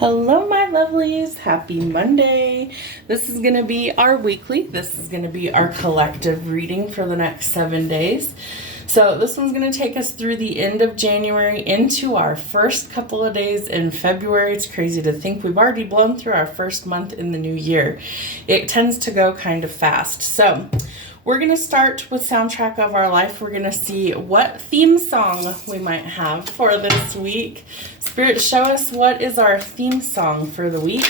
Hello, my lovelies. Happy Monday. This is going to be our weekly. This is going to be our collective reading for the next 7 days. So this one's going to take us through the end of January into our first couple of days in February. It's crazy to think we've already blown through our first month in the new year. It tends to go kind of fast. So we're going to start with Soundtrack of Our Life. We're going to see what theme song we might have for this week. Spirit, show us what is our theme song for the week.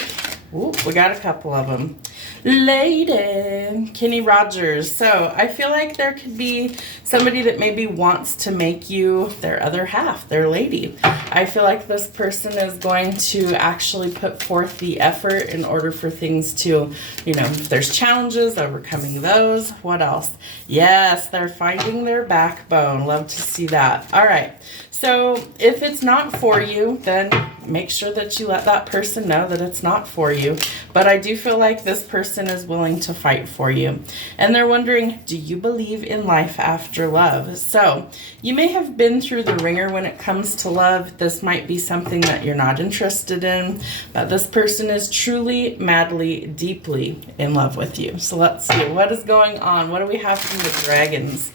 Ooh, we got a couple of them. Lady, Kenny Rogers. So I feel like there could be somebody that maybe wants to make you their other half, their lady. I feel like this person is going to actually put forth the effort in order for things to, if there's challenges, overcoming those. What else? Yes, they're finding their backbone. Love to see that. All right. So if it's not for you, then make sure that you let that person know that it's not for you. But I do feel like this person is willing to fight for you. And they're wondering, do you believe in life after love? So you may have been through the ringer when it comes to love. This might be something that you're not interested in. But this person is truly, madly, deeply in love with you. So let's see. What is going on? What do we have from the dragons?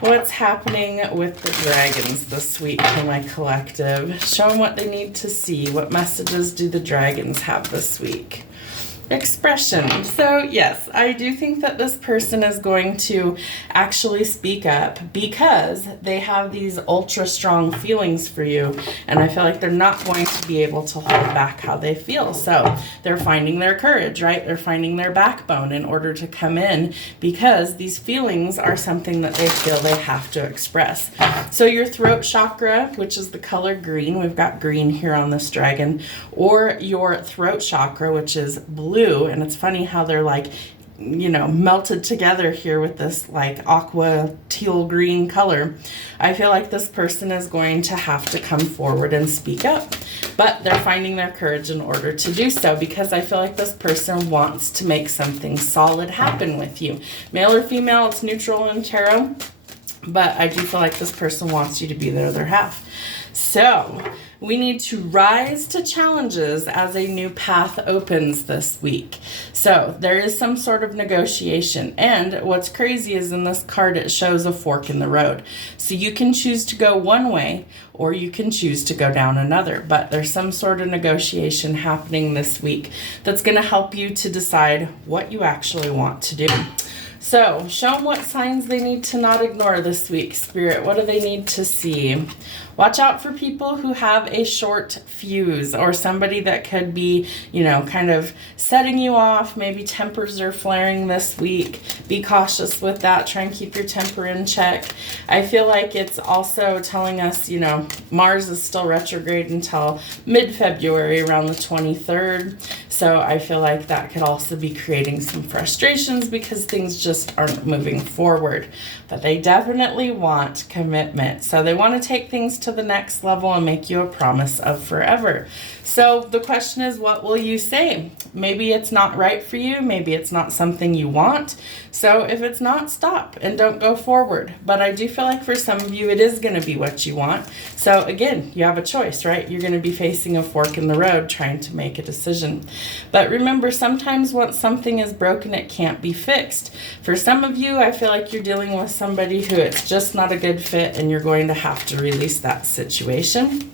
What's happening with the dragons this week for my collective? Show them what they need to see. What messages do the dragons have this week? Expression. So yes, I do think that this person is going to actually speak up because they have these ultra strong feelings for you, and I feel like they're not going to be able to hold back how they feel. So they're finding their courage, right? They're finding their backbone in order to come in because these feelings are something that they feel they have to express. So your throat chakra, which is the color green, we've got green here on this dragon, or your throat chakra, which is blue, and it's funny how they're like, melted together here with this like aqua teal green color. I feel like this person is going to have to come forward and speak up, but they're finding their courage in order to do so because I feel like this person wants to make something solid happen with you. Male or female, it's neutral in tarot, but I do feel like this person wants you to be their other half. So we need to rise to challenges as a new path opens this week. So there is some sort of negotiation. And what's crazy is in this card, it shows a fork in the road. So you can choose to go one way or you can choose to go down another. But there's some sort of negotiation happening this week that's going to help you to decide what you actually want to do. So show them what signs they need to not ignore this week, Spirit. What do they need to see? Watch out for people who have a short fuse or somebody that could be, kind of setting you off. Maybe tempers are flaring this week. Be cautious with that. Try and keep your temper in check. I feel like it's also telling us, Mars is still retrograde until mid-February, around the 23rd. So I feel like that could also be creating some frustrations because things just aren't moving forward. But they definitely want commitment. So they want to take things to the next level and make you a promise of forever. So the question is, what will you say? Maybe it's not right for you. Maybe it's not something you want. So if it's not, stop and don't go forward. But I do feel like for some of you, it is going to be what you want. So again, you have a choice, right? You're going to be facing a fork in the road trying to make a decision. But remember, sometimes once something is broken, it can't be fixed. For some of you, I feel like you're dealing with somebody who it's just not a good fit and you're going to have to release that situation.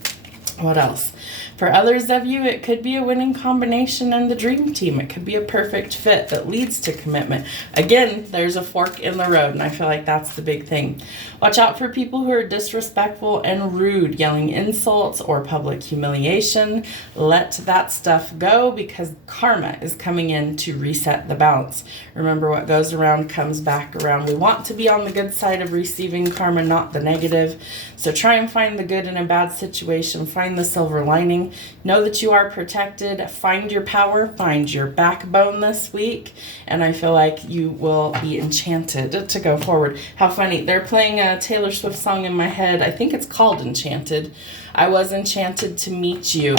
What else? For others of you, it could be a winning combination in the dream team. It could be a perfect fit that leads to commitment. Again, there's a fork in the road, and I feel like that's the big thing. Watch out for people who are disrespectful and rude, yelling insults or public humiliation. Let that stuff go because karma is coming in to reset the balance. Remember, what goes around comes back around. We want to be on the good side of receiving karma, not the negative. So try and find the good in a bad situation. Find the silver lining. Know that you are protected. Find your power. Find your backbone this week. And I feel like you will be enchanted to go forward. How funny. They're playing a Taylor Swift song in my head. I think it's called Enchanted. I was enchanted to meet you.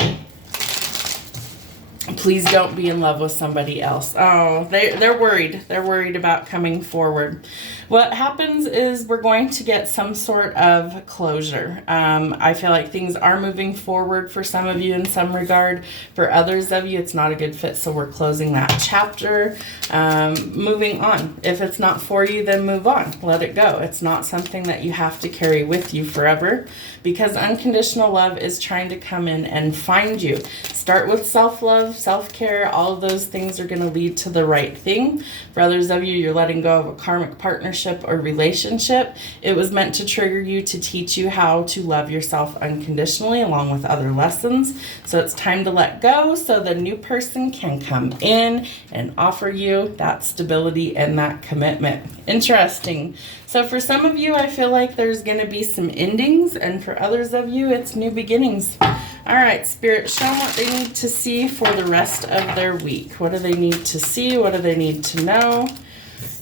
Please don't be in love with somebody else. Oh, they're worried. They're worried about coming forward. What happens is we're going to get some sort of closure. I feel like things are moving forward for some of you in some regard. For others of you, it's not a good fit, so we're closing that chapter. Moving on. If it's not for you, then move on. Let it go. It's not something that you have to carry with you forever, because unconditional love is trying to come in and find you. Start with self-love, self-care. All of those things are going to lead to the right thing. For others of you, you're letting go of a karmic partnership or relationship. It was meant to trigger you to teach you how to love yourself unconditionally along with other lessons. So it's time to let go so the new person can come in and offer you that stability and that commitment. Interesting. So for some of you, I feel like there's going to be some endings, and for others of you, it's new beginnings. All right, Spirit, show them what they need to see for the rest of their week. What do they need to see? What do they need to know?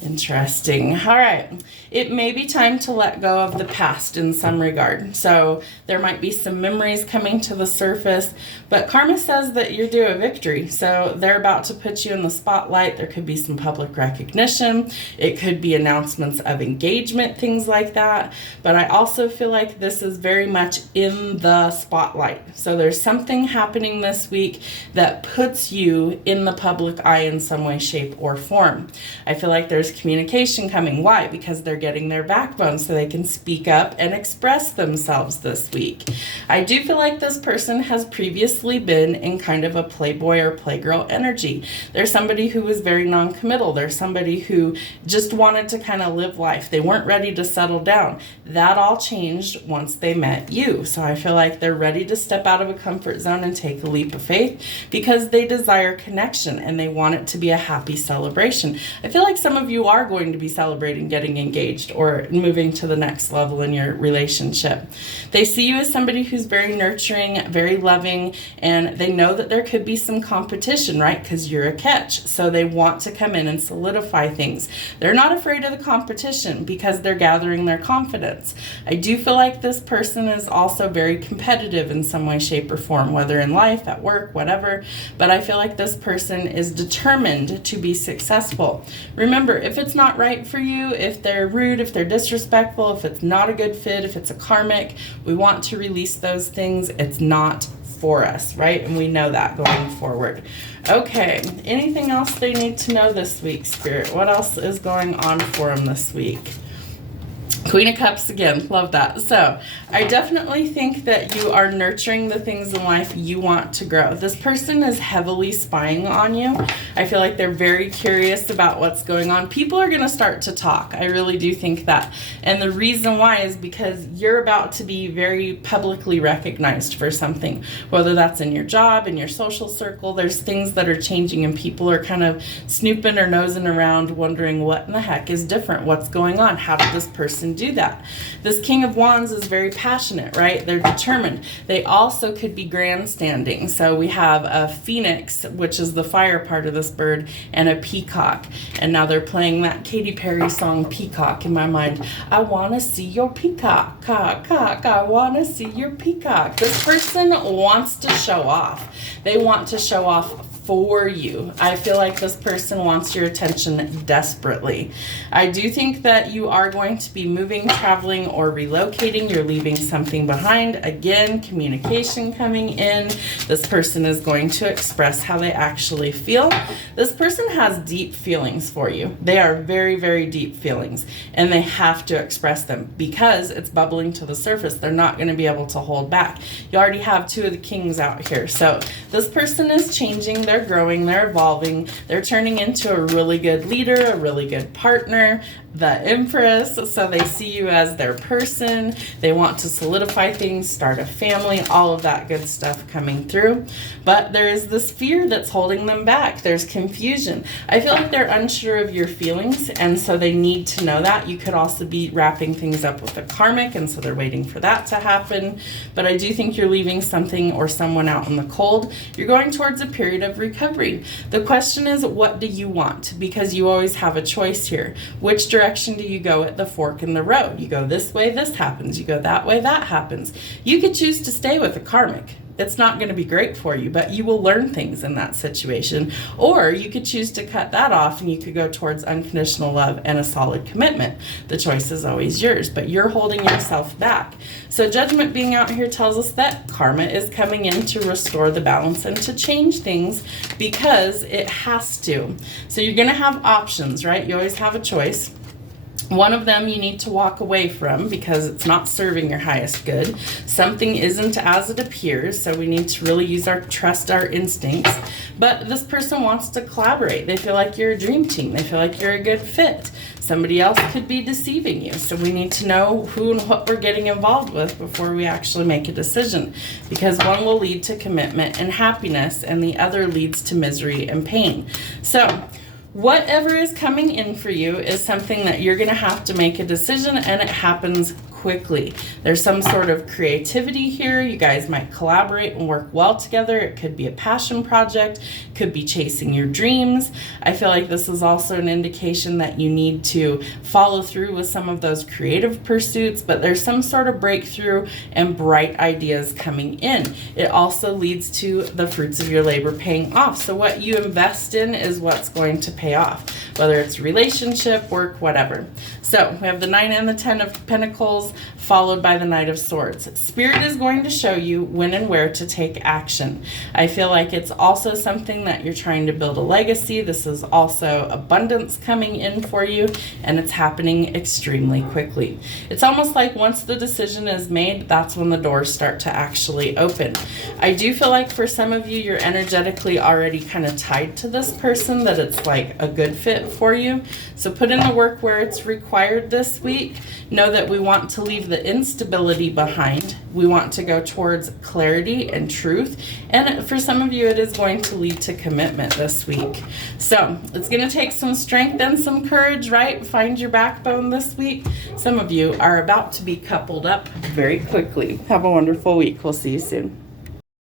Interesting. All right. It may be time to let go of the past in some regard. So there might be some memories coming to the surface, but karma says that you're due a victory. So they're about to put you in the spotlight. There could be some public recognition. It could be announcements of engagement, things like that. But I also feel like this is very much in the spotlight. So there's something happening this week that puts you in the public eye in some way, shape, or form. I feel like there's communication coming. Why? Because they're getting their backbone so they can speak up and express themselves this week. I do feel like this person has previously been in kind of a playboy or playgirl energy. There's somebody who was very non-committal. There's somebody who just wanted to kind of live life. They weren't ready to settle down. That all changed once they met you. So I feel like they're ready to step out of a comfort zone and take a leap of faith because they desire connection and they want it to be a happy celebration. I feel like some of you are going to be celebrating getting engaged or moving to the next level in your relationship. They see you as somebody who's very nurturing, very loving, and they know that there could be some competition, right? Because you're a catch. So they want to come in and solidify things. They're not afraid of the competition because they're gathering their confidence. I do feel like this person is also very competitive in some way, shape, or form, whether in life, at work, whatever. But I feel like this person is determined to be successful. Remember, if it's not right for you, if they're rude, if they're disrespectful, if it's not a good fit, if it's a karmic, we want to release those things. It's not for us, right? And we know that going forward. Okay, anything else they need to know this week, Spirit? What else is going on for them this week? Queen of Cups again, love that. So I definitely think that you are nurturing the things in life you want to grow. This person is heavily spying on you. I feel like they're very curious about what's going on. People are going to start to talk. I really do think that. And the reason why is because you're about to be very publicly recognized for something, whether that's in your job, in your social circle. There's things that are changing and people are kind of snooping or nosing around wondering what in the heck is different, what's going on, how did this person do that. This King of Wands is very passionate, right? They're determined. They also could be grandstanding. So we have a phoenix, which is the fire part of this bird, and a peacock. And now they're playing that Katy Perry song, Peacock, in my mind. I want to see your peacock, cock. I want to see your peacock. This person wants to show off. They want to show off for you. I feel like this person wants your attention desperately. I do think that you are going to be moving, traveling, or relocating. You're leaving something behind. Again, communication coming in. This person is going to express how they actually feel. This person has deep feelings for you. They are very, very deep feelings, and they have to express them because it's bubbling to the surface. They're not going to be able to hold back. You already have two of the kings out here. So this person is changing. They're growing, they're evolving, they're turning into a really good leader, a really good partner, the Empress. So they see you as their person. They want to solidify things, start a family, all of that good stuff coming through. But there is this fear that's holding them back. There's confusion. I feel like they're unsure of your feelings, and so they need to know that. You could also be wrapping things up with a karmic, and so they're waiting for that to happen. But I do think you're leaving something or someone out in the cold. You're going towards a period of recovery. The question is, what do you want? Because you always have a choice here. Which direction do you go at the fork in the road? You go this way, this happens. You go that way, that happens. You could choose to stay with a karmic. it's not going to be great for you, but you will learn things in that situation. Or you could choose to cut that off and you could go towards unconditional love and a solid commitment. The choice is always yours, but you're holding yourself back. So Judgment being out here tells us that karma is coming in to restore the balance and to change things because it has to. So you're going to have options, right? You always have a choice. One of them you need to walk away from because it's not serving your highest good. Something isn't as it appears, so we need to really trust our instincts. But this person wants to collaborate. They feel like you're a dream team. They feel like you're a good fit. Somebody else could be deceiving you, so we need to know who and what we're getting involved with before we actually make a decision, because one will lead to commitment and happiness and the other leads to misery and pain. So whatever is coming in for you is something that you're going to have to make a decision, and it happens quickly. There's some sort of creativity here. You guys might collaborate and work well together. It could be a passion project, could be chasing your dreams. I feel like this is also an indication that you need to follow through with some of those creative pursuits, but there's some sort of breakthrough and bright ideas coming in. It also leads to the fruits of your labor paying off. So what you invest in is what's going to pay off, whether it's relationship, work, whatever. So we have the 9 and the 10 of Pentacles, followed by the Knight of Swords. Spirit is going to show you when and where to take action. I feel like it's also something that you're trying to build a legacy. This is also abundance coming in for you, and it's happening extremely quickly. It's almost like once the decision is made, that's when the doors start to actually open. I do feel like for some of you, you're energetically already kind of tied to this person, that it's like a good fit for you. So put in the work where it's required this week. Know that we want to leave the instability behind. We want to go towards clarity and truth. And for some of you, it is going to lead to commitment this week. So it's going to take some strength and some courage, right? Find your backbone this week. Some of you are about to be coupled up very quickly. Have a wonderful week. We'll see you soon.